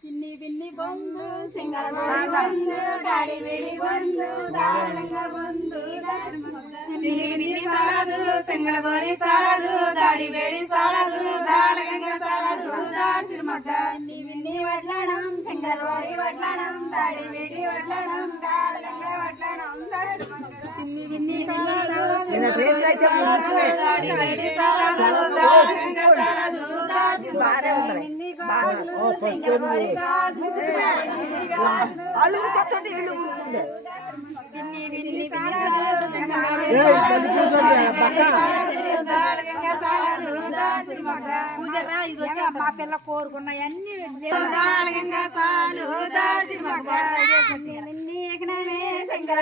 చిన్ని పిన్ని బొందు సింగళగోరి బంధు కాడి వేడి బంధు దారుణంగా బంధు చిన్ని పిన్ని సాలదు సింగళగోరి సాలదు దాడి వేడి సాలదు దారుణంగా సాలదు దాచిమగ్గ చిన్ని పిన్ని వడ్లడం సింగళగోరి వడ్లడం దాడి వేడి వడ్లడం దారుణంగా వడ్లడం చిన్ని పిన్ని సాలదు దాడి వేడి సాలదు దారుణంగా సాలదు మా పిల్ల కోరుకున్నాయన్నీ శంకర